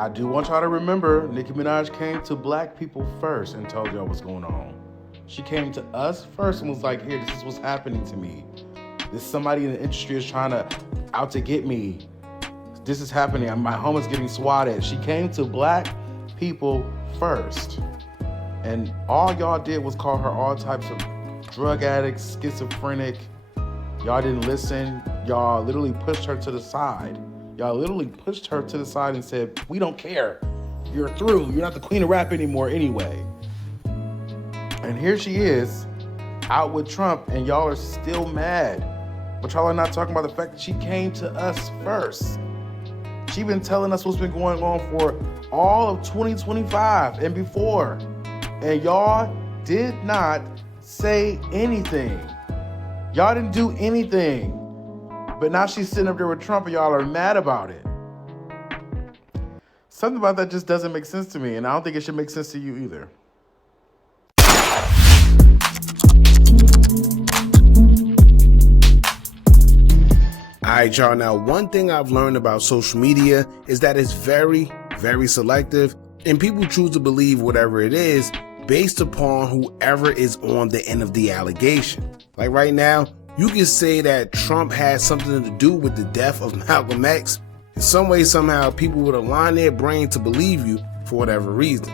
I do want y'all to remember, Nicki Minaj came to black people first and told y'all what's going on. She came to us first and was like, here, this is what's happening to me. This somebody in the industry is trying to out to get me. This is happening. My home is getting swatted. She came to black people first. And all y'all did was call her all types of drug addicts, schizophrenic. Y'all didn't listen. Y'all literally pushed her to the side. Y'all literally pushed her to the side and said, we don't care. You're through. You're not the queen of rap anymore anyway. And here she is, out with Trump, and y'all are still mad. But y'all are not talking about the fact that she came to us first. She been telling us what's been going on for all of 2025 and before. And y'all did not say anything. Y'all didn't do anything. But now she's sitting up there with Trump and y'all are mad about it. Something about that just doesn't make sense to me, and I don't think it should make sense to you either. All right, y'all. Now, one thing I've learned about social media is that it's very, very selective, and people choose to believe whatever it is based upon whoever is on the end of the allegation. Like right now, you can say that Trump had something to do with the death of Malcolm X. In some way, somehow, people would align their brain to believe you for whatever reason.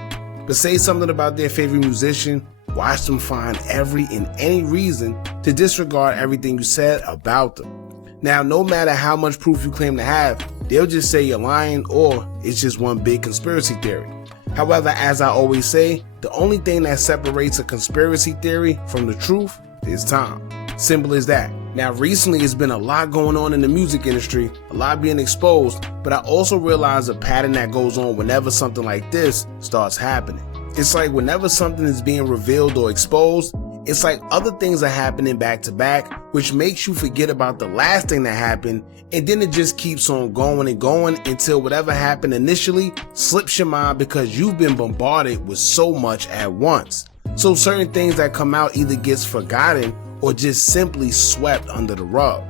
But say something about their favorite musician, watch them find every and any reason to disregard everything you said about them. Now, no matter how much proof you claim to have, they'll just say you're lying or it's just one big conspiracy theory. However, as I always say, the only thing that separates a conspiracy theory from the truth is time. Simple as that. Now, recently it's been a lot going on in the music industry, a lot being exposed, but I also realize a pattern that goes on whenever something like this starts happening. It's like whenever something is being revealed or exposed, it's like other things are happening back to back, which makes you forget about the last thing that happened, and then it just keeps on going and going until whatever happened initially slips your mind because you've been bombarded with so much at once. So certain things that come out either gets forgotten or just simply swept under the rug.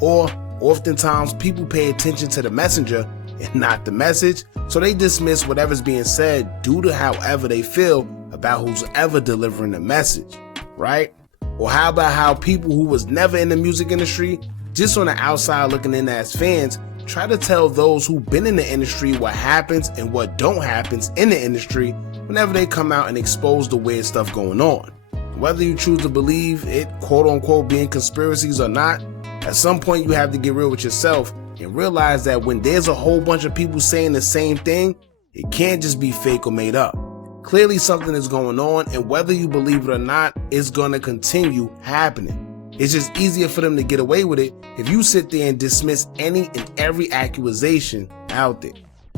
Or oftentimes people pay attention to the messenger and not the message, so they dismiss whatever's being said due to however they feel about who's ever delivering the message, right? Or how about how people who was never in the music industry, just on the outside looking in as fans, try to tell those who've been in the industry what happens and what don't happens in the industry whenever they come out and expose the weird stuff going on. Whether you choose to believe it, quote unquote, being conspiracies or not, at some point you have to get real with yourself and realize that when there's a whole bunch of people saying the same thing, it can't just be fake or made up. Clearly something is going on, and whether you believe it or not, it's going to continue happening. It's just easier for them to get away with it if you sit there and dismiss any and every accusation out there.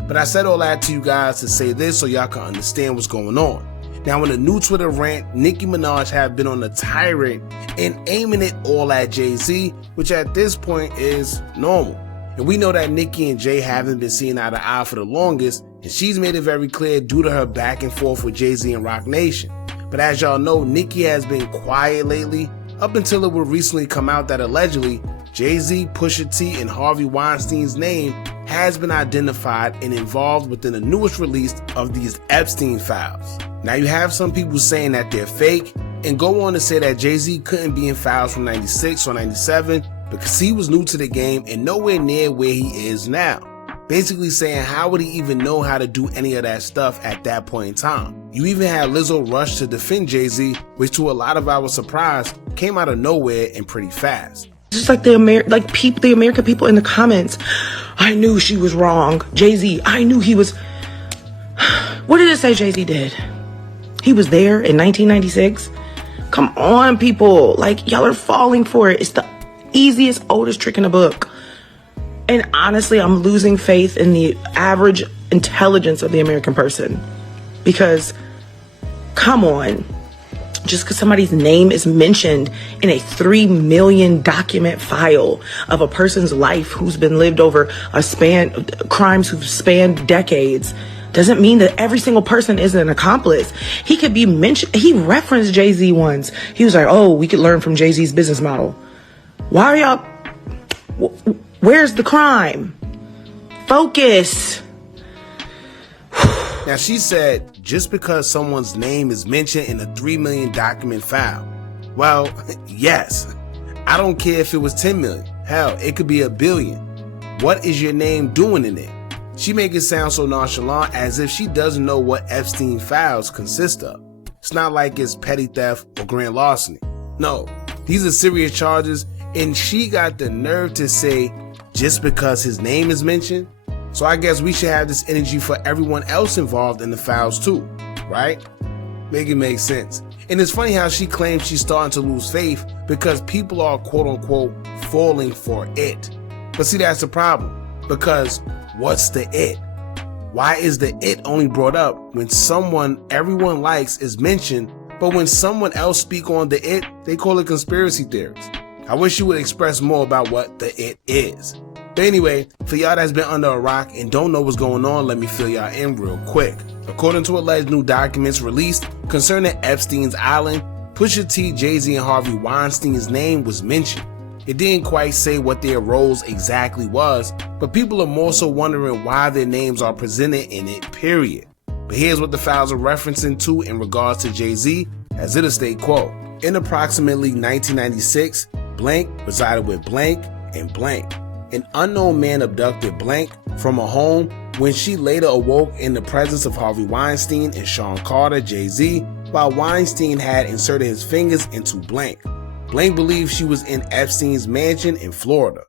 But I said all that to you guys to say this so y'all can understand what's going on. Now, in a new Twitter rant, Nicki Minaj have been on a tirade and aiming it all at Jay-Z, which at this point is normal. And we know that Nicki and Jay haven't been seeing eye to eye for the longest, and she's made it very clear due to her back and forth with Jay-Z and RocNation. But as y'all know, Nicki has been quiet lately, up until it would recently come out that allegedly Jay-Z, Pusha T, and Harvey Weinstein's name has been identified and involved within the newest release of these Epstein files. Now you have some people saying that they're fake and go on to say that Jay-Z couldn't be in files from 96 or 97 because he was new to the game and nowhere near where he is now. Basically saying how would he even know how to do any of that stuff at that point in time. You even had Lizzo rush to defend Jay-Z, which to a lot of our surprise came out of nowhere and pretty fast. Just like the American people in the comments, I knew she was wrong. Jay-Z, I knew he was. What did it say Jay-Z did? He was there in 1996. Come on, people. Like, y'all are falling for it. It's the easiest, oldest trick in the book. And honestly, I'm losing faith in the average intelligence of the American person. Because, come on. Just because somebody's name is mentioned in a 3 million document file of a person's life who's been lived over crimes who've spanned decades, doesn't mean that every single person is an accomplice. He could be mentioned. He referenced Jay-Z once. He was like, oh, we could learn from Jay-Z's business model. Why are y'all? Where's the crime? Focus. Now she said, just because someone's name is mentioned in a 3 million document file. Well, yes. I don't care if it was 10 million. Hell, it could be 1 billion. What is your name doing in it? She make it sound so nonchalant as if she doesn't know what Epstein files consist of. It's not like it's petty theft or grand larceny. No, these are serious charges, and she got the nerve to say, just because his name is mentioned? So I guess we should have this energy for everyone else involved in the files too, right? Make it make sense. And it's funny how she claims she's starting to lose faith because people are quote unquote falling for it. But see, that's the problem, because what's the it? Why is the it only brought up when someone everyone likes is mentioned, but when someone else speak on the it, they call it conspiracy theories? I wish you would express more about what the it is. But anyway, for y'all that's been under a rock and don't know what's going on, let me fill y'all in real quick. According to alleged new documents released concerning Epstein's Island, Pusha T, Jay-Z, and Harvey Weinstein's name was mentioned. It didn't quite say what their roles exactly was, but people are more so wondering why their names are presented in it, period. But here's what the files are referencing to in regards to Jay-Z, as it'll state, quote, in approximately 1996, blank resided with blank and blank. An unknown man abducted blank from a home when she later awoke in the presence of Harvey Weinstein and Sean Carter, Jay-Z, while Weinstein had inserted his fingers into blank. Blank believed she was in Epstein's mansion in Florida.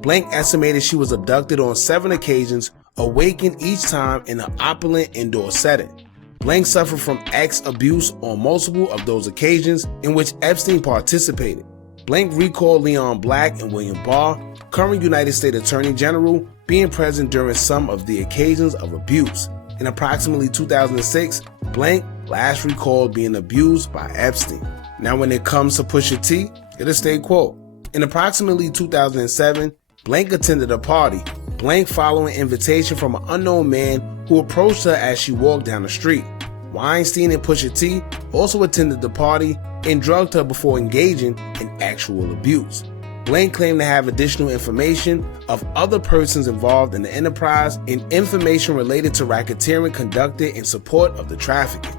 Blank estimated she was abducted on 7 occasions, awakened each time in an opulent indoor setting. Blank suffered from abuse on multiple of those occasions in which Epstein participated. Blank recalled Leon Black and William Barr, current United States Attorney General, being present during some of the occasions of abuse. In approximately 2006, Blank last recalled being abused by Epstein. Now when it comes to Pusha T, it'll state, quote, in approximately 2007, Blank attended a party, Blank following an invitation from an unknown man who approached her as she walked down the street. Weinstein and Pusha T also attended the party and drugged her before engaging in actual abuse. Blank claimed to have additional information of other persons involved in the enterprise and information related to racketeering conducted in support of the trafficking.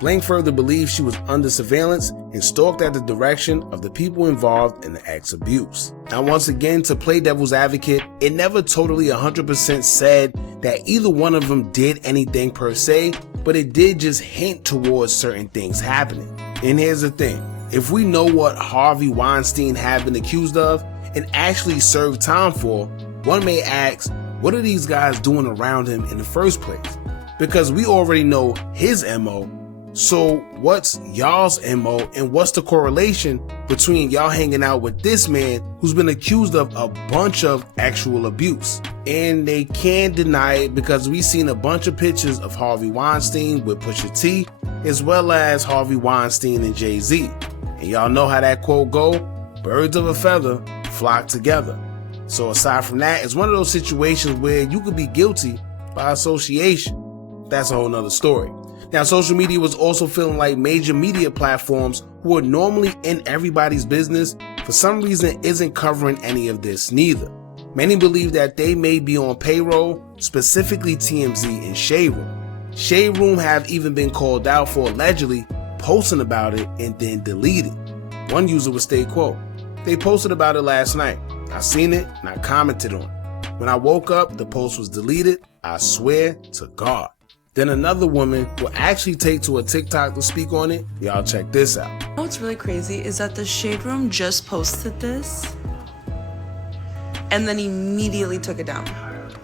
Blank further believed she was under surveillance and stalked at the direction of the people involved in the act's abuse. Now once again, to play devil's advocate, it never totally 100% said that either one of them did anything per se, but it did just hint towards certain things happening. And here's the thing, if we know what Harvey Weinstein had been accused of and actually served time for, one may ask, what are these guys doing around him in the first place? Because we already know his MO, so what's y'all's MO and what's the correlation between y'all hanging out with this man who's been accused of a bunch of actual abuse? And they can't deny it because we've seen a bunch of pictures of Harvey Weinstein with Pusha T, as well as Harvey Weinstein and Jay-Z. And y'all know how that quote go, birds of a feather flock together. So aside from that, it's one of those situations where you could be guilty by association. That's a whole nother story. Now, social media was also feeling like major media platforms who are normally in everybody's business, for some reason isn't covering any of this neither. Many believe that they may be on payroll, specifically TMZ and Shade Room. Shade Room have even been called out for allegedly posting about it and then deleting. One user would state, quote, they posted about it last night. I seen it and I commented on it. When I woke up, the post was deleted. I swear to God. Then another woman will actually take to a TikTok to speak on it. Y'all check this out. What's really crazy is that the Shade Room just posted this and then immediately took it down.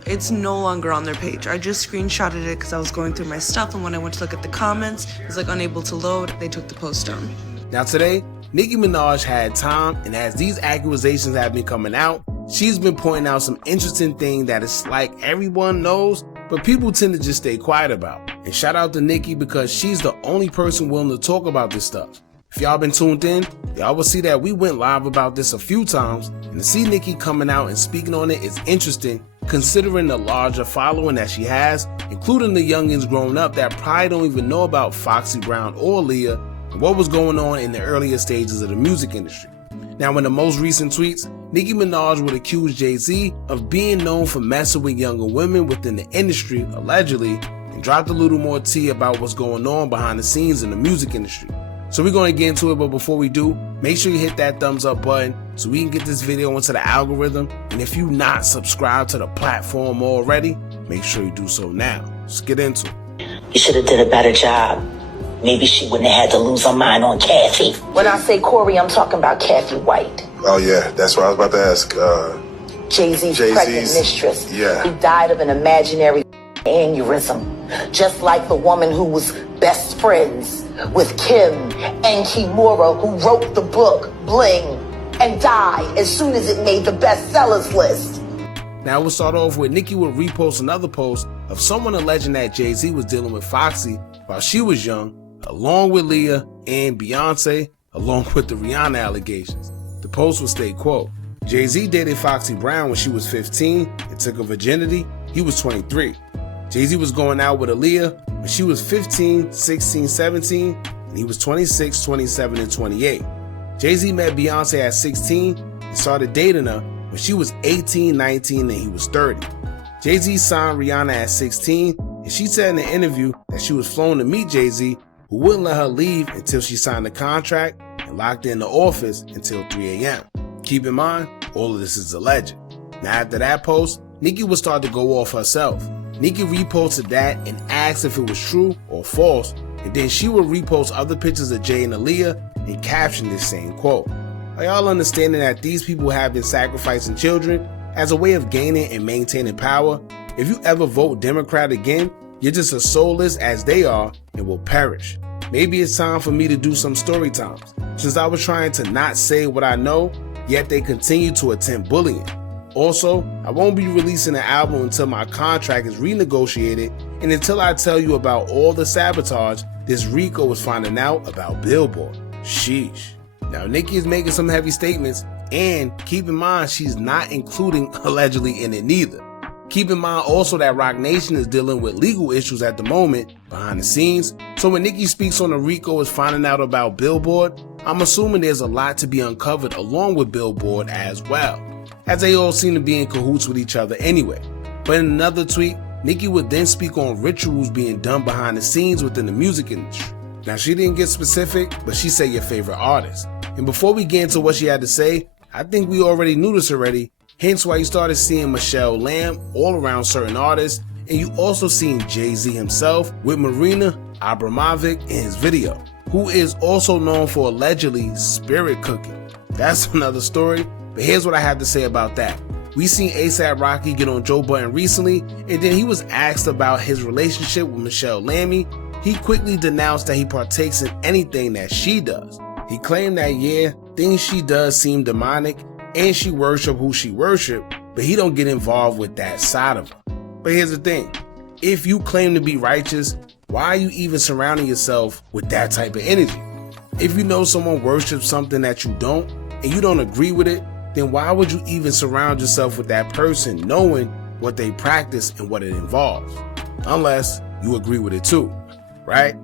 It's no longer on their page. I just screenshotted it because I was going through my stuff, and when I went to look at the comments, it was like unable to load. They took the post down. Now today, Nicki Minaj had time, and as these accusations have been coming out, she's been pointing out some interesting things that it's like everyone knows, but people tend to just stay quiet about. And shout out to Nicki because she's the only person willing to talk about this stuff. If y'all been tuned in, y'all will see that we went live about this a few times, and to see Nicki coming out and speaking on it is interesting considering the larger following that she has, including the youngins growing up that probably don't even know about Foxy Brown or Aaliyah and what was going on in the earlier stages of the music industry. Now, in the most recent tweets, Nicki Minaj would accuse Jay-Z of being known for messing with younger women within the industry, allegedly, and and dropped a little more tea about what's going on behind the scenes in the music industry. So we're going to get into it, but before we do, make sure you hit that thumbs up button so we can get this video into the algorithm. And if you're not subscribed to the platform already, make sure you do so now. Let's get into it. You should have did a better job. Maybe she wouldn't have had to lose her mind on Kathy. When I say Corey, I'm talking about Kathy White. Oh yeah, that's what I was about to ask. Jay-Z's pregnant mistress. Yeah. He died of an imaginary aneurysm. Just like the woman who was best friends with Kim and Kimura, who wrote the book Bling and died as soon as it made the bestsellers list. Now we'll start off with Nicki would repost another post of someone alleging that Jay-Z was dealing with Foxy while she was young, along with Aaliyah and Beyonce, along with the Rihanna allegations. The post would state, quote, Jay-Z dated Foxy Brown when she was 15 and took her virginity. He was 23. Jay-Z was going out with Aaliyah when she was 15, 16, 17, and he was 26, 27, and 28. Jay-Z met Beyonce at 16 and started dating her when she was 18, 19, and he was 30. Jay-Z signed Rihanna at 16, and she said in an interview that she was flown to meet Jay-Z, who wouldn't let her leave until she signed the contract and locked in the office until 3 a.m. Keep in mind, all of this is alleged. Now after that post, Nicki would start to go off herself. Nicki reposted that and asked if it was true or false, and then she would repost other pictures of Jay and Aaliyah and caption this same quote. Are y'all understanding that these people have been sacrificing children as a way of gaining and maintaining power? If you ever vote Democrat again, you're just as soulless as they are and will perish. Maybe it's time for me to do some story times, since I was trying to not say what I know, yet they continue to attempt bullying. Also, I won't be releasing an album until my contract is renegotiated and until I tell you about all the sabotage this Rico was finding out about Billboard. Sheesh. Now Nicki is making some heavy statements, and keep in mind she's not including allegedly in it neither. Keep in mind also that RocNation is dealing with legal issues at the moment behind the scenes, so when Nicki speaks on the Rico is finding out about Billboard, I'm assuming there's a lot to be uncovered along with Billboard as well, as they all seem to be in cahoots with each other anyway. But in another tweet, Nicki would then speak on rituals being done behind the scenes within the music industry. Now she didn't get specific, but she said your favorite artist. And before we get into what she had to say, I think we already knew this already, hence why you started seeing Michelle Lamb all around certain artists, and you also seen Jay-Z himself with Marina Abramovic in his video, who is also known for allegedly spirit cooking. That's another story, but here's what I have to say about that. We seen A$AP Rocky get on Joe Budden recently, and then he was asked about his relationship with Michelle Lammy. He quickly denounced that he partakes in anything that she does. He claimed that yeah, things she does seem demonic, and she worship who she worship, but he don't get involved with that side of her. But here's the thing, if you claim to be righteous, why are you even surrounding yourself with that type of energy? If you know someone worships something that you don't, and you don't agree with it, then why would you even surround yourself with that person knowing what they practice and what it involves? Unless you agree with it too, right?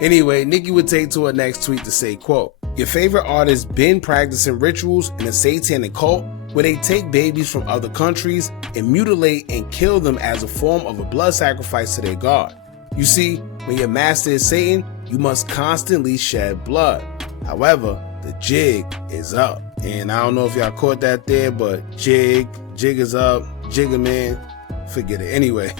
Anyway, Nicki would take to her next tweet to say, quote, your favorite artist been practicing rituals in a satanic cult where they take babies from other countries and mutilate and kill them as a form of a blood sacrifice to their god. You see, when your master is Satan, you must constantly shed blood. However, the jig is up. And I don't know if y'all caught that there, but jig is up, jigger man, forget it. Anyway,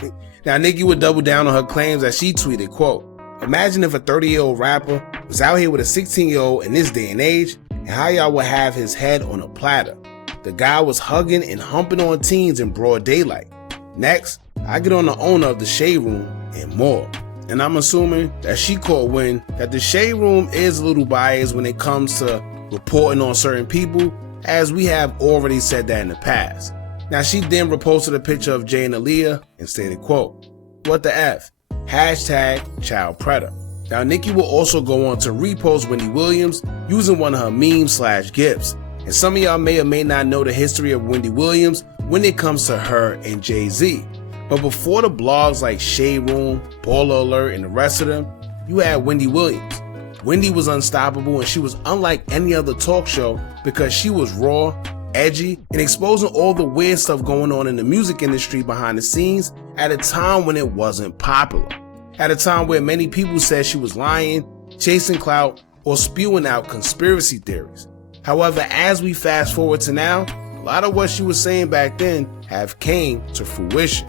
now Nicki would double down on her claims as she tweeted, quote, imagine if a 30-year-old rapper was out here with a 16-year-old in this day and age, and how y'all would have his head on a platter. The guy was hugging and humping on teens in broad daylight. Next, I get on the owner of the Shade Room and more. And I'm assuming that she caught wind that the Shade Room is a little biased when it comes to reporting on certain people, as we have already said that in the past. Now she then reposted a picture of Jay and Aaliyah and stated, quote, what the F? Hashtag child predator. Now Nicki will also go on to repost Wendy Williams using one of her memes/gifs. And some of y'all may or may not know the history of Wendy Williams when it comes to her and Jay-Z. But before the blogs like Shade Room, Baller Alert, and the rest of them, you had Wendy Williams. Wendy was unstoppable, and she was unlike any other talk show because she was raw, edgy, and exposing all the weird stuff going on in the music industry behind the scenes at a time when it wasn't popular. at a time where many people said she was lying, chasing clout, or spewing out conspiracy theories. However, as we fast forward to now, a lot of what she was saying back then have came to fruition.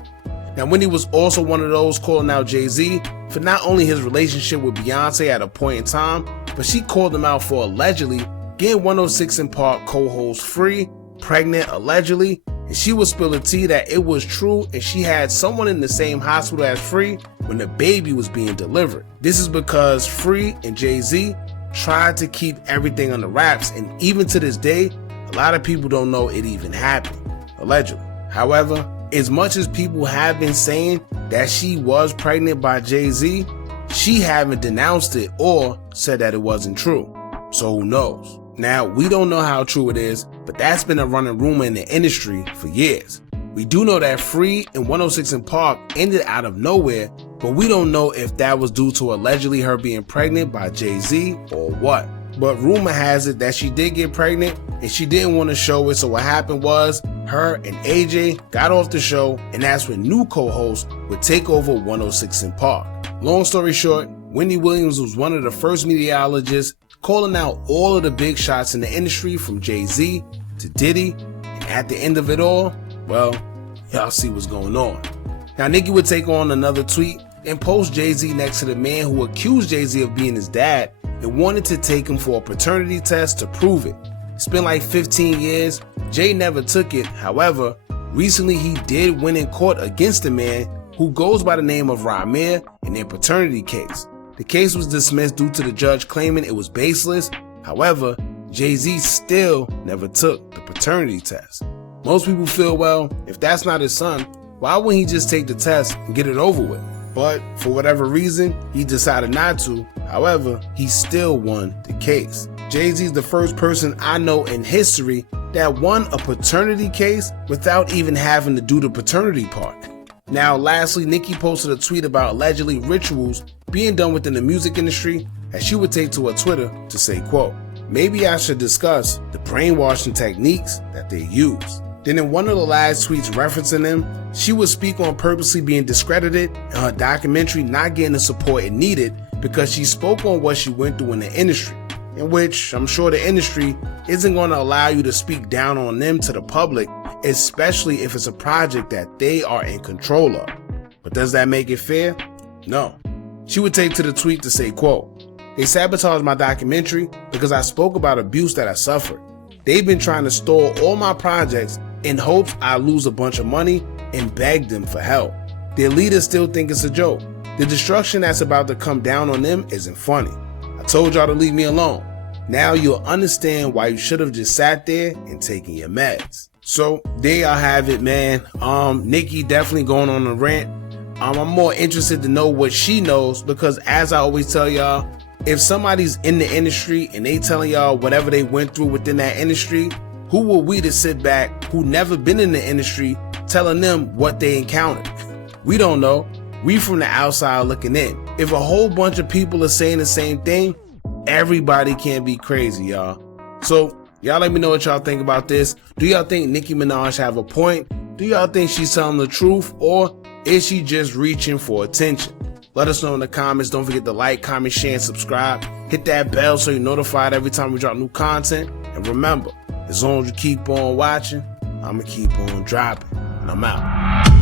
Now, Wendy was also one of those calling out Jay-Z for not only his relationship with Beyonce at a point in time, but she called him out for allegedly getting 106 in Park co-host Free pregnant allegedly, and she would spill the tea that it was true and she had someone in the same hospital as Free when the baby was being delivered. This is because Free and Jay-Z tried to keep everything under wraps, and even to this day, a lot of people don't know it even happened, allegedly. However, as much as people have been saying that she was pregnant by Jay-Z, she haven't denounced it or said that it wasn't true. So who knows? Now, we don't know how true it is, but that's been a running rumor in the industry for years. We do know that Free and 106 in Park ended out of nowhere, but we don't know if that was due to allegedly her being pregnant by Jay-Z or what. But rumor has it that she did get pregnant and she didn't want to show it, so what happened was her and AJ got off the show, and that's when new co-hosts would take over 106 in Park. Long story short, Wendy Williams was one of the first meteorologists calling out all of the big shots in the industry from Jay-Z to Diddy, and at the end of it all, well, y'all see what's going on. Now, Nicki would take on another tweet and post Jay-Z next to the man who accused Jay-Z of being his dad and wanted to take him for a paternity test to prove it. It's been like 15 years, Jay never took it. However, recently he did win in court against a man who goes by the name of Ramir in their paternity case. The case was dismissed due to the judge claiming it was baseless. However, Jay-Z still never took the paternity test. Most people feel, well, if that's not his son, why wouldn't he just take the test and get it over with? But for whatever reason, he decided not to. However, he still won the case. Jay-Z is the first person I know in history that won a paternity case without even having to do the paternity part. Now, lastly, Nicki posted a tweet about allegedly rituals being done within the music industry that she would take to her Twitter to say, quote, "Maybe I should discuss the brainwashing techniques that they use." Then in one of the last tweets referencing them, she would speak on purposely being discredited and her documentary not getting the support it needed because she spoke on what she went through in the industry, in which I'm sure the industry isn't going to allow you to speak down on them to the public, especially if it's a project that they are in control of. But does that make it fair? No. She would take to the tweet to say, quote, "They sabotaged my documentary because I spoke about abuse that I suffered. They've been trying to stall all my projects in hopes I lose a bunch of money and beg them for help. Their leaders still think it's a joke. The destruction that's about to come down on them isn't funny. I told y'all to leave me alone. Now you'll understand why you should have just sat there and taken your meds." So there y'all have it, man. Nicki definitely going on a rant. I'm more interested to know what she knows because, as I always tell y'all, if somebody's in the industry and they telling y'all whatever they went through within that industry, who were we to sit back who never been in the industry telling them what they encountered? We don't know. We from the outside looking in. If a whole bunch of people are saying the same thing, everybody can't be crazy, y'all. So y'all let me know what y'all think about this. Do y'all think Nicki Minaj have a point? Do y'all think she's telling the truth, or is she just reaching for attention? Let us know in the comments. Don't forget to like, comment, share, and subscribe. Hit that bell so you're notified every time we drop new content. And remember, as long as you keep on watching, I'ma keep on dropping. And I'm out.